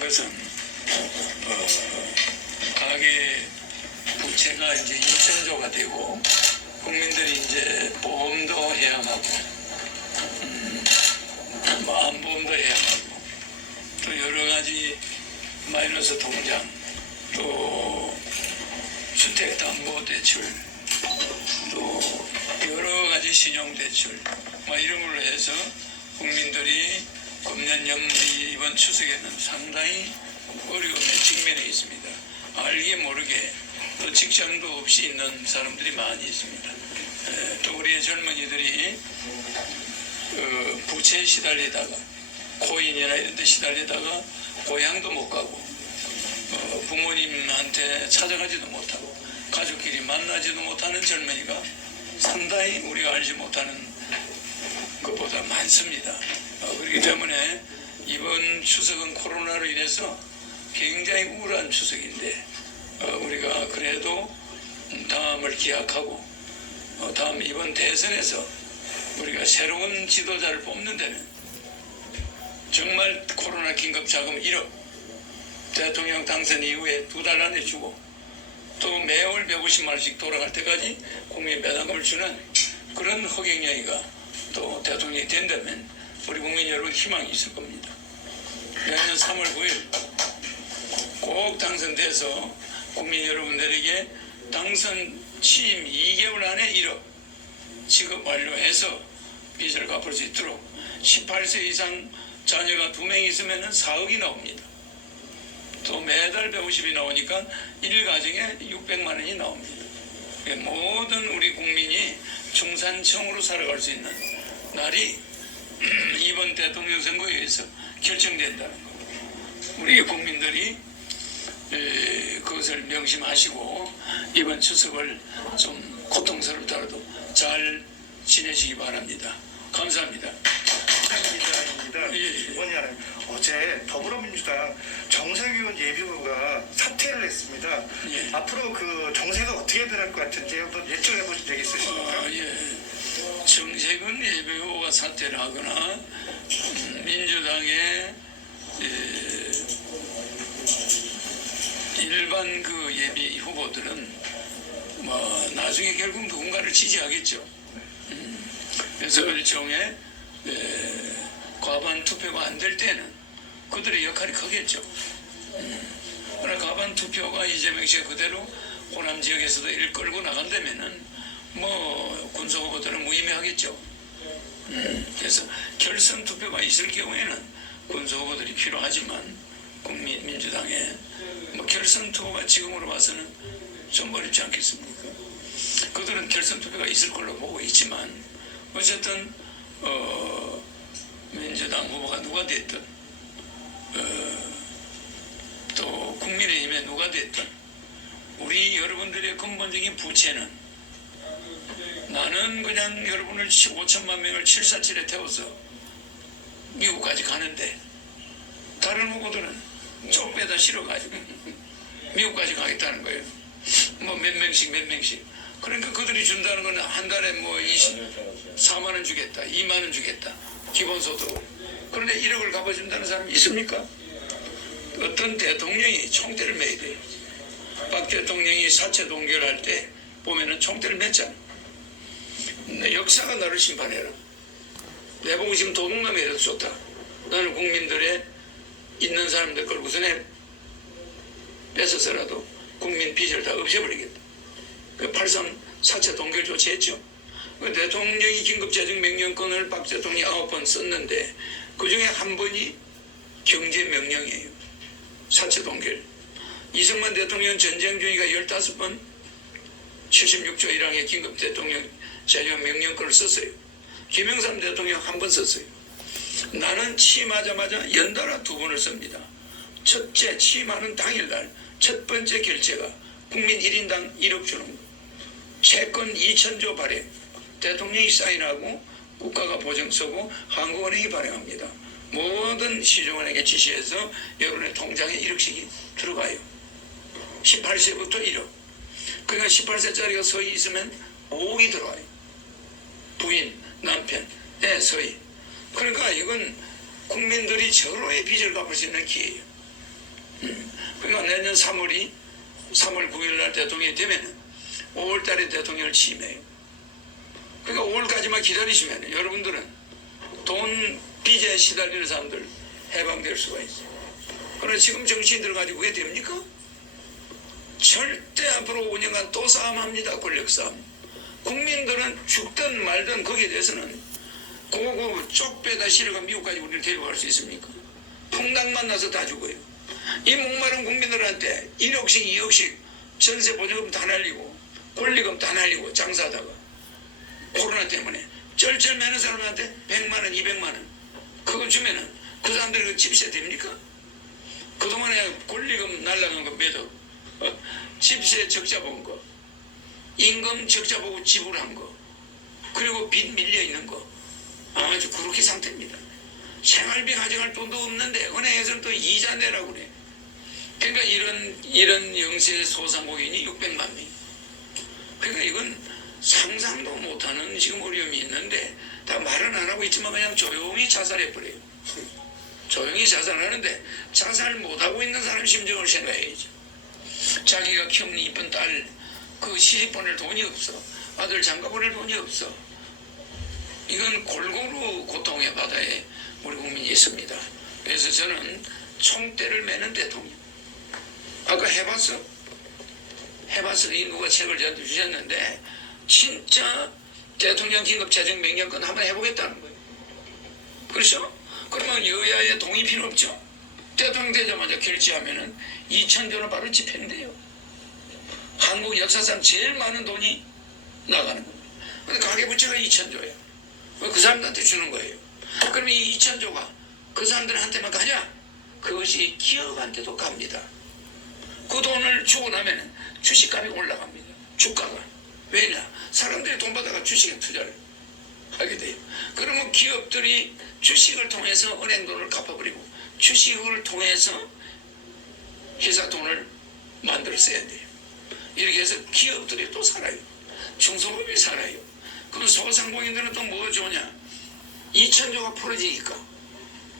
것은 가계 부채가 이제 2천조가 되고 국민들이 이제 보험도 해야 하고 안보험도 해야 하고 또 여러 가지 마이너스 통장 또 주택담보대출 또 여러 가지 신용대출 이런 걸로 해서 국민들이 금년 연말 이번 추석에는 상당히 어려움에 직면해 있습니다. 알게 모르게 또 직장도 없이 있는 사람들이 많이 있습니다. 또 우리의 젊은이들이 부채에 시달리다가 코인이나 이런 데 시달리다가 고향도 못 가고 부모님한테 찾아가지도 못하고 가족끼리 만나지도 못하는 젊은이가 상당히 우리가 알지 못하는 것보다 많습니다. 그렇기 때문에 이번 추석은 코로나로 인해서 굉장히 우울한 추석인데 우리가 그래도 다음을 기약하고 다음 이번 대선에서 우리가 새로운 지도자를 뽑는 데는 정말 코로나 긴급자금 1억 대통령 당선 이후에 2달 안에 주고 또 매월 150만 원씩 돌아갈 때까지 국민 배당금을 주는 그런 허경영이가 또 대통령이 된다면 우리 국민 여러분 희망이 있을 겁니다. 내년 3월 9일 꼭 당선돼서 국민 여러분들에게 당선 취임 2개월 안에 1억 지급 완료해서 빚을 갚을 수 있도록 18세 이상 자녀가 2명 있으면 4억이 나옵니다. 또 매달 150이 나오니까 1가정에 600만 원이 나옵니다. 모든 우리 국민이 중산층으로 살아갈 수 있는 날이 이번 대통령 선거에 의해서 결정된다는 것. 우리 국민들이 그것을 명심하시고 이번 추석을 좀 고통스럽더라도 잘 지내시기 바랍니다. 감사합니다. 입니다. 이번이 하나 어제 더불어민주당 정세균 예비후보가 사퇴를 했습니다. 예. 앞으로 그 정세가 어떻게 될 것 같은지 한번 예측해 보신 적 있으십니까? 예. 정세균 예비후보가 사퇴를 하거나 민주당의 일반 그 예비 후보들은 나중에 결국 누군가를 지지하겠죠. 그래서 일종의 과반 투표가 안 될 때는 그들의 역할이 크겠죠. 그러나 과반 투표가 이재명 씨가 그대로 호남 지역에서도 일 끌고 나간다면은 군소 후보들은 무의미하겠죠. 그래서 결선 투표가 있을 경우에는 군소 후보들이 필요하지만 민주당에 결선 투표가 지금으로 봐서는 좀 어렵지 않겠습니까? 그들은 결선 투표가 있을 걸로 보고 있지만 어쨌든 민주당 후보가 누가 됐든 또 국민의힘에 누가 됐든 우리 여러분들의 근본적인 부채는 나는 그냥 여러분을 5천만 명을 747에 태워서 미국까지 가는데 다른 후보들은 쪽 빼다 실어가지고 미국까지 가겠다는 거예요. 몇 명씩 그러니까 그들이 준다는 건 한 달에 4만 원 주겠다 2만 원 주겠다 기본소득. 그런데 1억을 갚아준다는 사람이 있습니까? 어떤 대통령이 총대를 매야 돼요. 박 대통령이 사체 동결할 때 보면은 총대를 맸잖아. 역사가 나를 심판해라. 내보고 지금 도둑놈이라도 좋다. 나는 국민들의 있는 사람들 걸 우선에 뺏어서라도 국민 빚을 다 없애버리겠다. 그 8.3 사체 동결 조치했죠. 그 대통령이 긴급재정명령권을 박 대통령이 9번 썼는데 그중에 한 번이 경제명령이에요. 사체 동결. 이승만 대통령 전쟁 중이가 15번 76조 1항의 긴급대통령 재정명령권을 썼어요. 김영삼 대통령 한 번 썼어요. 나는 취임하자마자 연달아 2번을 씁니다. 첫째 취임하는 당일날 첫 번째 결제가 국민 1인당 1억 주는 거. 채권 2천조 발행. 대통령이 사인하고 국가가 보증 서고 한국은행이 발행합니다. 모든 시중은행에 지시해서 여러분의 통장에 1억씩이 들어가요. 18세부터 1억. 그러니까 18세짜리가 서희 있으면 5억이 들어와요. 부인, 남편, 서희. 그러니까 이건 국민들이 절호의 빚을 갚을 수 있는 기회예요. 그러니까 내년 3월 9일 날 대통령이 되면 5월 달에 대통령을 취임해요. 그러니까 5월까지만 기다리시면 여러분들은 돈 빚에 시달리는 사람들 해방될 수가 있어요. 그러나 지금 정치인들 가지고 그게 됩니까? 절대 앞으로 5년간 또 싸움합니다. 권력싸움. 국민들은 죽든 말든 거기에 대해서는 고고 쪽 빼다 실어가 미국까지 우리를 데려갈 수 있습니까? 풍당 만나서 다 죽어요. 이 목마른 국민들한테 1억씩 2억씩 전세 보조금 다 날리고 권리금 다 날리고 장사하다가 코로나 때문에 쩔쩔매는 사람한테 100만원 200만원 그거 주면은 그 사람들이 그 집세 됩니까? 그동안에 권리금 날라간 거 몇억 집세 적자 본 거 임금 적자 보고 지불한 거 그리고 빚 밀려 있는 거 아주 그렇게 상태입니다. 생활비 가져갈 돈도 없는데 은행에서는 또 이자 내라고 그래. 그러니까 이런 영세 소상공인이 600만 명. 그러니까 이건 상상도 못하는 지금 어려움이 있는데 다 말은 안 하고 있지만 그냥 조용히 자살해버려요. 조용히 자살하는데 자살 못하고 있는 사람 심정을 생각해야죠. 자기가 키우는 이쁜 딸 그 시집 보낼 돈이 없어. 아들 장가 보낼 돈이 없어. 이건 골고루 고통의 바다에 우리 국민이 있습니다. 그래서 저는 총대를 매는 대통령. 아까 해봤어? 이 누가 책을 저한테 주셨는데 진짜 대통령 긴급 재정 명령권 한번 해보겠다는 거예요. 그렇죠? 그러면 여야의 동의 필요 없죠. 대통령 되자마자 결제하면은 2,000조 원 바로 집행돼요. 한국 역사상 제일 많은 돈이 나가는 겁니다. 근데 가계부채가 2,000조예요. 왜 그 사람들한테 주는 거예요? 그러면 이 2,000조가 그 사람들한테만 가냐? 그것이 기업한테도 갑니다. 그 돈을 주고 나면 주식값이 올라갑니다. 주가가. 왜냐? 사람들이 돈 받아가 주식에 투자를 하게 돼요. 그러면 기업들이 주식을 통해서 은행 돈을 갚아버리고 주식을 통해서 회사 돈을 만들어 써야 돼요. 이렇게 해서 기업들이 또 살아요. 중소기업이 살아요. 그럼 소상공인들은 또 뭐 좋냐? 2,000조가 풀어지니까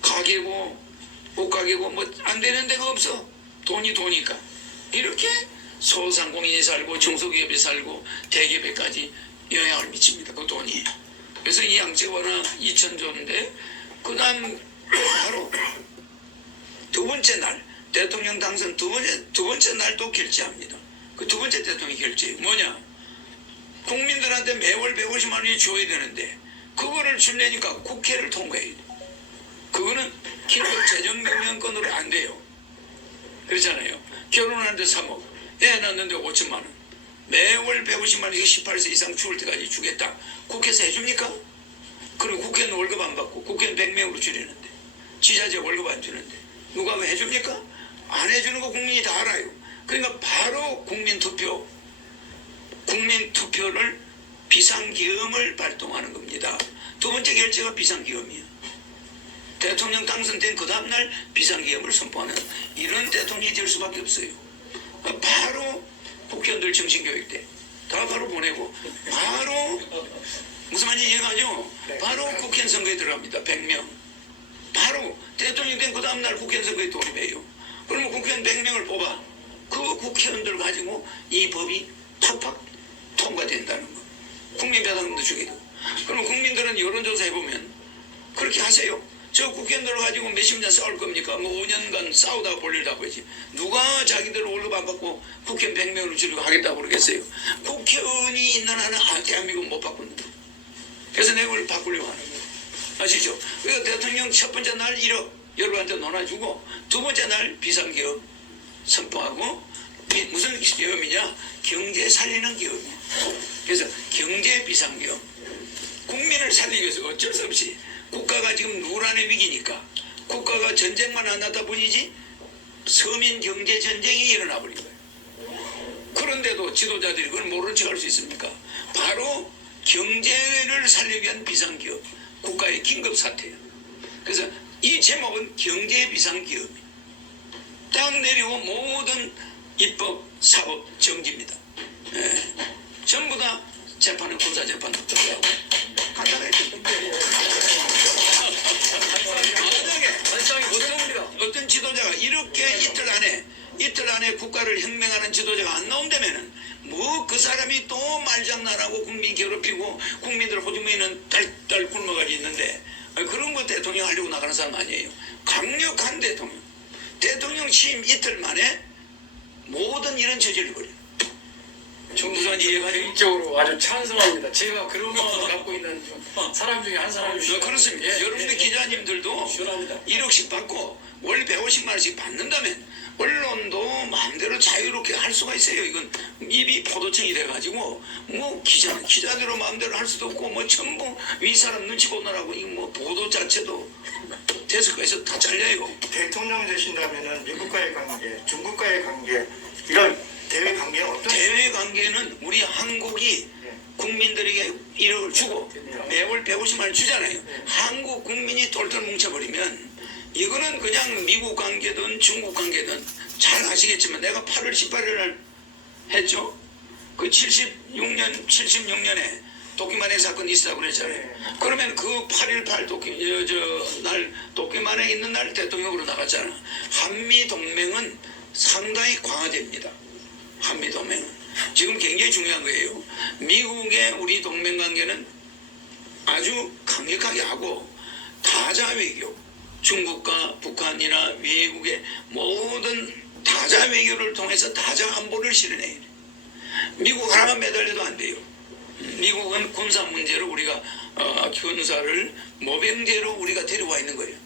가게고 옷가게고 뭐 안 되는 데가 없어. 돈이 도니까 이렇게 소상공인이 살고 중소기업이 살고 대기업에까지 영향을 미칩니다. 그 돈이. 그래서 이 양채화는 2,000조인데 그 다음 바로 두 번째 날 대통령 당선 두 번째 날 또 결제합니다. 그 두 번째 대통령이 결제 뭐냐? 국민들한테 매월 150만 원이 줘야 되는데 그거를 주려니까 국회를 통과해야 돼. 그거는 긴급 재정명령권으로 안 돼요. 그렇잖아요. 결혼하는데 3억, 애 낳는데 5천만 원, 매월 150만 원, 18세 이상 죽을 때까지 주겠다. 국회에서 해줍니까? 그리고 국회는 월급 안 받고 국회는 100명으로 줄이는데 지자체 월급 안 주는데 누가 해줍니까? 안 해주는 거 국민이 다 알아요. 그러니까 바로 국민투표를 비상계엄을 발동하는 겁니다. 두 번째 결제가 비상계엄이에요. 대통령 당선된 그 다음날 비상계엄을 선포하는 이런 대통령이 될 수밖에 없어요. 바로 국회의원들 정신교육대 다 바로 보내고 바로 무슨 말인지 이해가죠? 바로 국회의원 선거에 들어갑니다. 100명. 바로 대통령 된 그 다음날 국회의원 선거에 돌입해요. 그러면 국회의원 100명을 뽑아. 그 국회의원들 가지고 이 법이 팍팍 통과된다는 거. 국민배당금도 주게 되고. 그럼 국민들은 여론조사 해보면 그렇게 하세요. 저 국회의원들 가지고 몇십 년 싸울 겁니까? 뭐 5년간 싸우다가 볼일다 보이지. 누가 자기들 월급 안 받고 국회의원 100명으로 줄이고 하겠다고 그러겠어요. 국회의원이 있는 한은 대한민국 못 바꾼다. 그래서 내가 오늘 바꾸려고 하는 거예요. 아시죠? 그래서 대통령 첫 번째 날 1억 여러분한테 논아주고 두 번째 날 비상계엄 선포하고 무슨 계엄이냐? 경제 살리는 계엄이야. 그래서 경제 비상계엄. 국민을 살리기 위해서 어쩔 수 없이 국가가 지금 누란의 위기니까 국가가 전쟁만 안 하다 보이지 서민 경제 전쟁이 일어나 버린 거예요. 그런데도 지도자들이 그걸 모른 척 할 수 있습니까? 바로 경제를 살리기 위한 비상기업, 국가의 긴급 사태예요. 그래서 이 제목은 경제 비상기업이에요. 딱 내리고 모든 입법, 사법 정지입니다. 전부 다 재판은 군사재판도 들어가고 간단하게 만약에 어떤 지도자가 이렇게 이틀 안에 다음에 국가를 혁명하는 지도자가 안 나온다면은 뭐 그 사람이 또 말장난하고 국민 괴롭히고 국민들 호주머니는 딸딸 굶어가지고 있는데 그런 거 대통령 하려고 나가는 사람 아니에요. 강력한 대통령 취임 이틀 만에 모든 일은 저질러버려요. 무슨 이해가 돼요? 개인적으로 아주 찬성합니다. 제가 그런 마음을 갖고 있는 사람 중에 한 사람이시죠. 그렇습니다. 여러분들 기자님들도 시원합니다. 1억씩 받고 월 150만 원씩 받는다면 언론도 마음대로 자유롭게 할 수가 있어요. 이건 입이 포도청이 돼가지고 뭐 기자대로 마음대로 할 수도 없고 뭐 전부 위 사람 눈치 보느라고 이 뭐 보도 자체도 데스크에서 다 잘려요. 대통령 되신다면은 미국과의 관계, 중국과의 관계 이런 대외 관계는 어떤? 대외 관계는 우리 한국이 국민들에게 1억을 주고 매월 150만 원 주잖아요. 한국 국민이 똘똘 뭉쳐버리면 이거는 그냥 미국 관계든 중국 관계든 잘 아시겠지만 내가 8월 18일 날 했죠. 그 76년에 도끼만해 사건이 있었다고 그랬잖아요. 그러면 그 8.18 날 도끼만해 있는 날 대통령으로 나갔잖아. 한미동맹은 상당히 강화됩니다. 한미동맹은 지금 굉장히 중요한 거예요. 미국의 우리 동맹관계는 아주 강력하게 하고 다자 외교, 중국과 북한이나 외국의 모든 다자 외교를 통해서 다자 안보를 실현해야 돼. 미국 하나만 매달려도 안 돼요. 미국은 군사 문제로 우리가 군사를 모병제로 우리가 데려와 있는 거예요.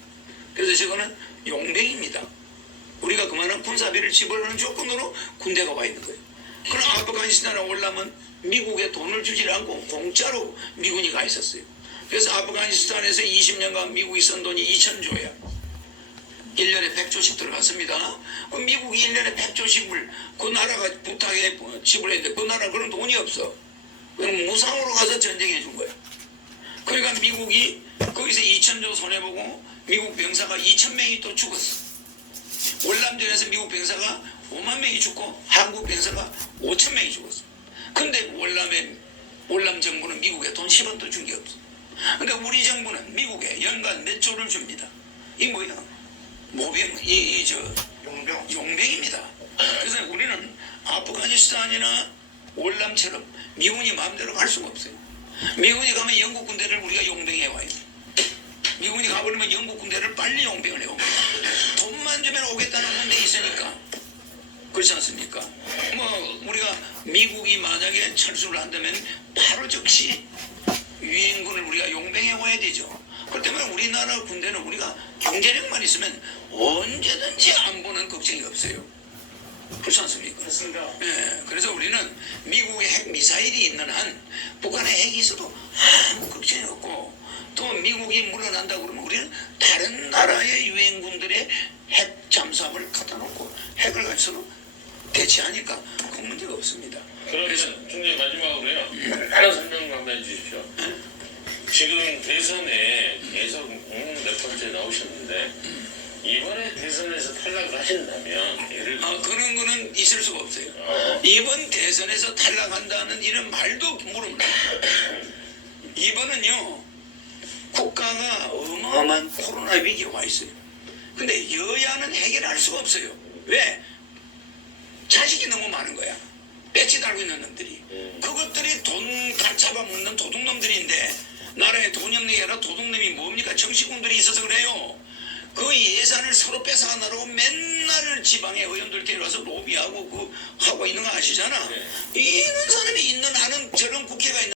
그래서 저거는 용병입니다. 우리가 그만한 군사비를 지불하는 조건으로 군대가 와 있는 거예요. 그럼 아프가니스탄에 오려면 미국에 돈을 주지 않고 공짜로 미군이 가 있었어요. 그래서 아프가니스탄에서 20년간 미국이 쓴 돈이 2,000조야. 1년에 100조씩 들어갔습니다. 그 미국이 1년에 100조씩을 그 나라가 부탁해 지불했는데 그 나라 그런 돈이 없어. 그럼 무상으로 가서 전쟁해 준 거야. 그러니까 미국이 거기서 2,000조 손해보고 미국 병사가 2,000명이 또 죽었어. 월남전에서 미국 병사가 5만 명이 죽고 한국 병사가 5,000명이 죽었어. 근데 월남 정부는 미국에 돈 10원도 준 게 없어. 근데 우리 정부는 미국에 연간 몇 조를 줍니다. 이 뭐야? 모병, 용병입니다. 그래서 우리는 아프가니스탄이나 월남처럼 미군이 마음대로 갈 수가 없어요. 미군이 가면 영국 군대를 우리가 용병해 와요. 미군이 가버리면 영국 군대를 빨리 용병을 해요. 돈만 주면 오겠다는 군대 있으니까. 그렇지 않습니까? 뭐 우리가 미국이 만약에 철수를 한다면 바로 즉시 유엔군을 우리가 용병해 와야 되죠. 그렇기 때문에 우리나라 군대는 우리가 경제력만 있으면 언제든지 안보는 걱정이 없어요. 그렇지 않습니까? 그렇습니다. 예, 그래서 우리는 미국의 핵 미사일이 있는 한 북한의 핵이 있어도 아무 걱정이 없고 또 미국이 물러난다 그러면 우리는 다른 나라의 유엔군들의 핵 잠수함을 갖다 놓고 핵을 가지고 대치하니까 그 문제가 없습니다. 그러면 총장님 마지막으로요. 하나 설명 한번 해주십시오. 지금 대선에 계속 몇 번째 나오셨는데 이번에 대선에서 탈락을 하신다면 예를 들어 그런 거는 있을 수가 없어요. 이번 대선에서 탈락한다는 이런 말도 모릅니다. 이번은요 국가가 어마어마한 코로나 위기에 와 있어요. 근데 여야는 해결할 수가 없어요. 왜? 자식이 너무 많은 거야. 배치 달고 있는 놈들이. 그것들이 돈 잡아먹는 도둑놈들인데 나라에 돈이 없는 게 아니라 도둑놈이 뭡니까? 정치꾼들이 있어서 그래요. 그 예산을 서로 뺏어가느라고 맨날 지방의 의원들 데려와서 로비하고 하고 있는 거 아시잖아. 이런 사람이 있는 한은 저런 국회가 있는